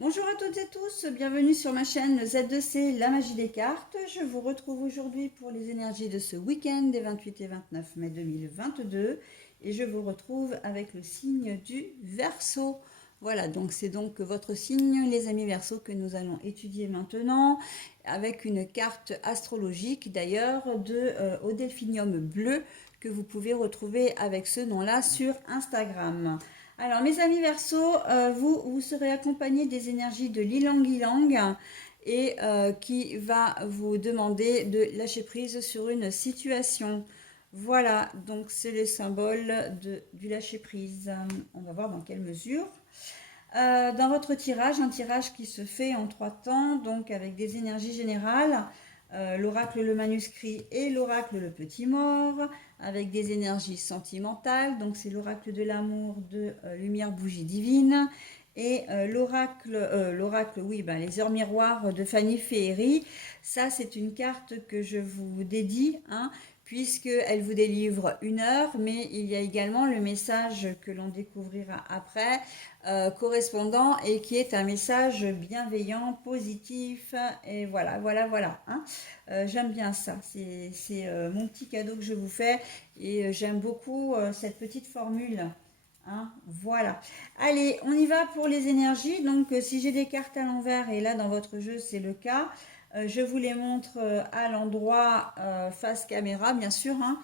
Bonjour à toutes et tous, bienvenue sur ma chaîne Z2C, la magie des cartes. Je vous retrouve aujourd'hui pour les énergies de ce week-end des 28 et 29 mai 2022 et je vous retrouve avec le signe du Verseau. Voilà, donc c'est donc votre signe, les amis Verseaux, que nous allons étudier maintenant avec une carte astrologique d'ailleurs au Delphinium bleu que vous pouvez retrouver avec ce nom-là sur Instagram. Alors, mes amis Verseau, vous serez accompagnés des énergies de l'Ilang Ilang et qui va vous demander de lâcher prise sur une situation. Voilà, donc c'est le symbole du lâcher prise. On va voir dans quelle mesure. Dans votre tirage, un tirage qui se fait en 3 temps, donc avec des énergies générales, l'oracle le manuscrit et l'oracle le petit mort, avec des énergies sentimentales, donc c'est l'oracle de l'amour de Lumière Bougie Divine, et l'oracle, oui, ben, les heures miroirs de Fanny Féerie. Ça, c'est une carte que je vous dédie, hein, puisqu'elle vous délivre une heure, mais il y a également le message que l'on découvrira après, correspondant, et qui est un message bienveillant, positif, et voilà, voilà, voilà. Hein. J'aime bien ça, c'est mon petit cadeau que je vous fais, et j'aime beaucoup cette petite formule. Hein, voilà. Allez, on y va pour les énergies. Donc, si j'ai des cartes à l'envers, et là dans votre jeu c'est le cas, je vous les montre à l'endroit face caméra, bien sûr, hein,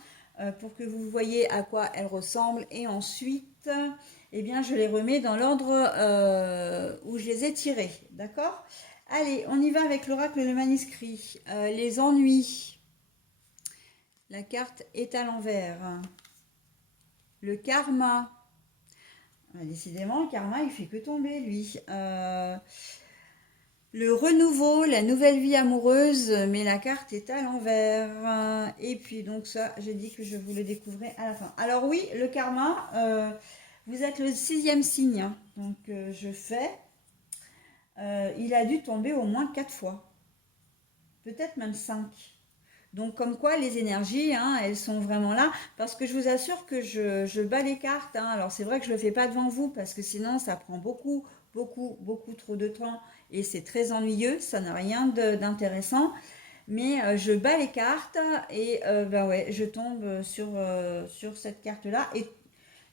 pour que vous voyez à quoi elles ressemblent. Et ensuite, eh bien, je les remets dans l'ordre où je les ai tirées. D'accord? Allez, on y va avec l'oracle de manuscrit. Les ennuis. La carte est à l'envers. Le karma. Décidément, le karma, il fait que tomber, lui. Le renouveau, la nouvelle vie amoureuse, mais la carte est à l'envers. Et puis, donc ça, j'ai dit que je vous le découvrais à la fin. Alors oui, le karma, vous êtes le 6e signe. Hein. Donc, je fais. Il a dû tomber au moins 4 fois. Peut-être même 5. Donc comme quoi les énergies, hein, elles sont vraiment là, parce que je vous assure que je bats les cartes. Hein. Alors c'est vrai que je ne le fais pas devant vous, parce que sinon ça prend beaucoup, beaucoup, beaucoup trop de temps, et c'est très ennuyeux, ça n'a rien d'intéressant. Mais je bats les cartes, et ben ouais, je tombe sur cette carte-là,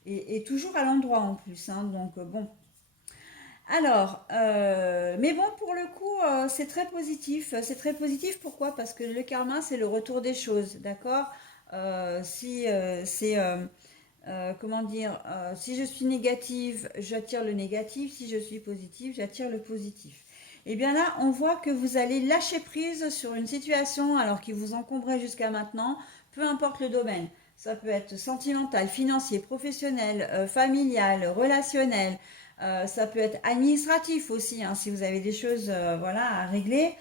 et toujours à l'endroit en plus. Hein. Donc bon, alors, mais bon, pour le coup, c'est très positif. C'est très positif, pourquoi? Parce que le karma, c'est le retour des choses, d'accord? Si c'est, comment dire, si je suis négative, j'attire le négatif. Si je suis positive, j'attire le positif. Et bien là, on voit que vous allez lâcher prise sur une situation alors qui vous encombrait jusqu'à maintenant, peu importe le domaine. Ça peut être sentimental, financier, professionnel, familial, relationnel. Ça peut être administratif aussi, hein, si vous avez des choses voilà, à régler.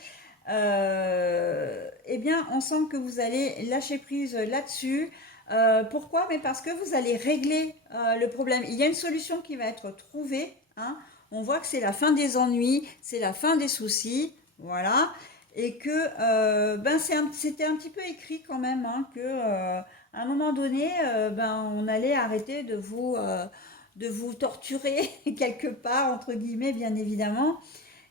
Eh bien, on sent que vous allez lâcher prise là-dessus. Pourquoi? Mais parce que vous allez régler le problème. Il y a une solution qui va être trouvée. Hein. On voit que c'est la fin des ennuis, c'est la fin des soucis. Voilà. Et que ben c'était un petit peu écrit quand même, hein, que à un moment donné, ben, on allait arrêter de vous torturer quelque part, entre guillemets, bien évidemment,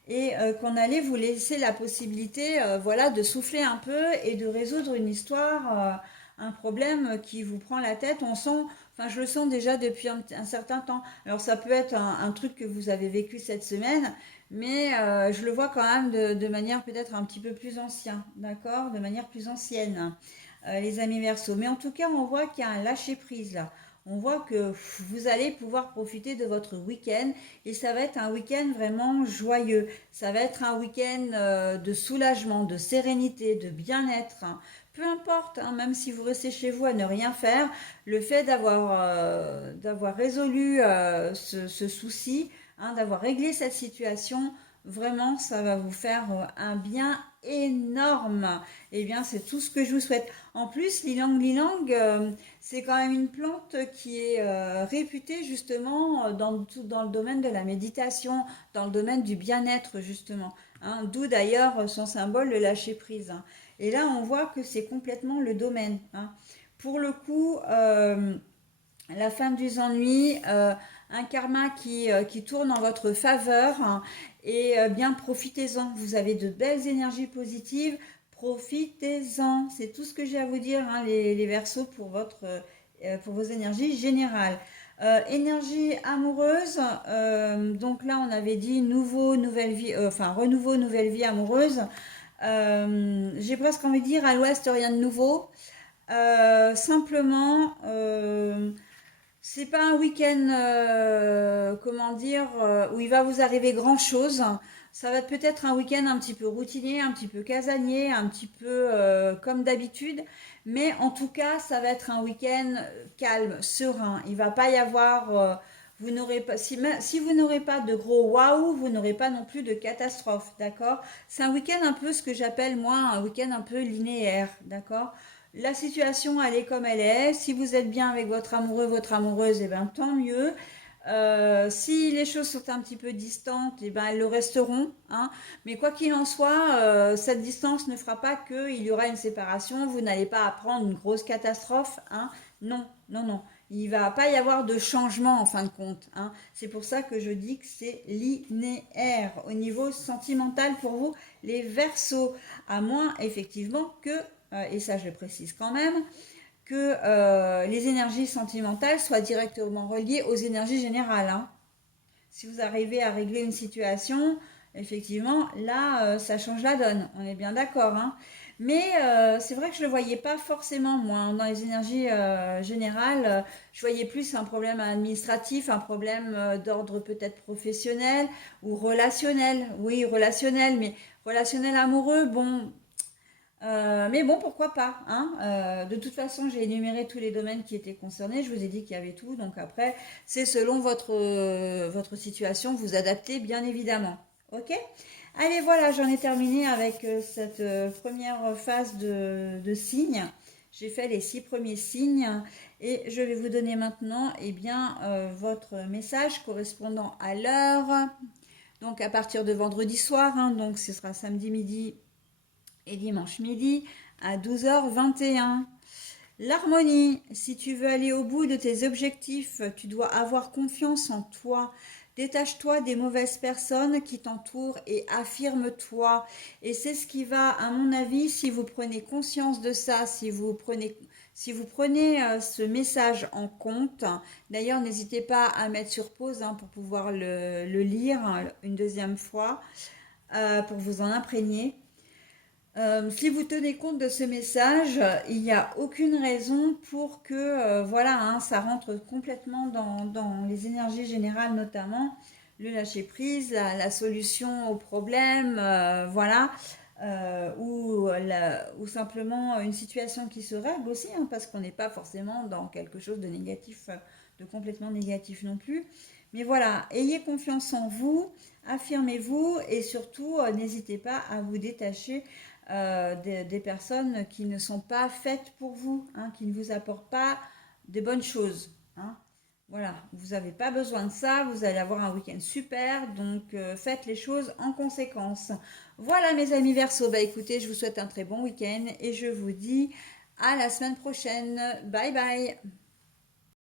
et qu'on allait vous laisser la possibilité, voilà, de souffler un peu et de résoudre une histoire, un problème qui vous prend la tête. On sent, enfin, je le sens déjà depuis un certain temps. Alors, ça peut être un truc que vous avez vécu cette semaine, mais je le vois quand même de manière peut-être un petit peu plus ancienne, d'accord, de manière plus ancienne, les amis Verseaux. Mais en tout cas, on voit qu'il y a un lâcher-prise là. On voit que vous allez pouvoir profiter de votre week-end, et ça va être un week-end vraiment joyeux. Ça va être un week-end de soulagement, de sérénité, de bien-être. Hein. Peu importe, hein, même si vous restez chez vous à ne rien faire, le fait d'avoir résolu ce souci, hein, d'avoir réglé cette situation, vraiment, ça va vous faire un bien énorme. Eh bien, c'est tout ce que je vous souhaite. En plus, l'ilang lilang, c'est quand même une plante qui est réputée justement dans le domaine de la méditation, dans le domaine du bien-être justement. Hein. D'où d'ailleurs son symbole, le lâcher-prise. Hein. Et là, on voit que c'est complètement le domaine. Hein. Pour le coup, la fin des ennuis, un karma qui tourne en votre faveur, hein, et bien profitez-en. Vous avez de belles énergies positives, profitez-en. C'est tout ce que j'ai à vous dire, hein, les Verseaux, pour vos énergies générales. Énergie amoureuse, donc là on avait dit nouvelle vie, renouveau, nouvelle vie amoureuse. J'ai presque envie de dire à l'ouest rien de nouveau. Simplement, c'est pas un week-end, comment dire, où il va vous arriver grand-chose. Ça va être peut-être un week-end un petit peu routinier, un petit peu casanier, un petit peu comme d'habitude. Mais en tout cas, ça va être un week-end calme, serein. Il va pas y avoir, vous n'aurez pas, si vous n'aurez pas de gros waouh, vous n'aurez pas non plus de catastrophe, d'accord? C'est un week-end un peu ce que j'appelle moi un week-end un peu linéaire, d'accord? La situation, elle est comme elle est. Si vous êtes bien avec votre amoureux, votre amoureuse, et bien tant mieux. Si les choses sont un petit peu distantes, et ben elles le resteront, hein. Mais quoi qu'il en soit, cette distance ne fera pas qu'il y aura une séparation. Vous n'allez pas apprendre une grosse catastrophe, hein. Non, non, non. Il va pas y avoir de changement en fin de compte, hein. C'est pour ça que je dis que c'est linéaire au niveau sentimental pour vous, les Verseaux, à moins effectivement que et ça je le précise quand même, que les énergies sentimentales soient directement reliées aux énergies générales, hein. Si vous arrivez à régler une situation, effectivement, là, ça change la donne, on est bien d'accord, hein. Mais c'est vrai que je ne le voyais pas forcément, moi, dans les énergies générales. Je voyais plus un problème administratif, un problème d'ordre peut-être professionnel ou relationnel. Oui, relationnel, mais relationnel amoureux, bon, mais bon, pourquoi pas, hein. De toute façon, j'ai énuméré tous les domaines qui étaient concernés. Je vous ai dit qu'il y avait tout. Donc après, c'est selon votre situation, vous adaptez bien évidemment. Ok? Allez, voilà, j'en ai terminé avec cette première phase de signes. J'ai fait les 6 premiers signes et je vais vous donner maintenant, eh bien, votre message correspondant à l'heure. Donc à partir de vendredi soir, hein, donc ce sera samedi midi et dimanche midi à 12h21. L'harmonie, si tu veux aller au bout de tes objectifs, tu dois avoir confiance en toi. Détache-toi des mauvaises personnes qui t'entourent et affirme-toi. Et c'est ce qui va, à mon avis, si vous prenez conscience de ça, si vous prenez ce message en compte. D'ailleurs, n'hésitez pas à mettre sur pause, hein, pour pouvoir le lire, hein, une deuxième fois, pour vous en imprégner. Si vous tenez compte de ce message, il n'y a aucune raison pour que, voilà, hein, ça rentre complètement dans les énergies générales, notamment le lâcher prise, la solution au problème, voilà, ou simplement une situation qui se règle aussi, hein, parce qu'on n'est pas forcément dans quelque chose de négatif, de complètement négatif non plus. Mais voilà, ayez confiance en vous, affirmez-vous et surtout, n'hésitez pas à vous détacher des personnes qui ne sont pas faites pour vous, hein, qui ne vous apportent pas de bonnes choses, hein. Voilà, vous n'avez pas besoin de ça, vous allez avoir un week-end super, donc faites les choses en conséquence. Voilà mes amis Verseaux, bah écoutez, je vous souhaite un très bon week-end et je vous dis à la semaine prochaine. Bye bye.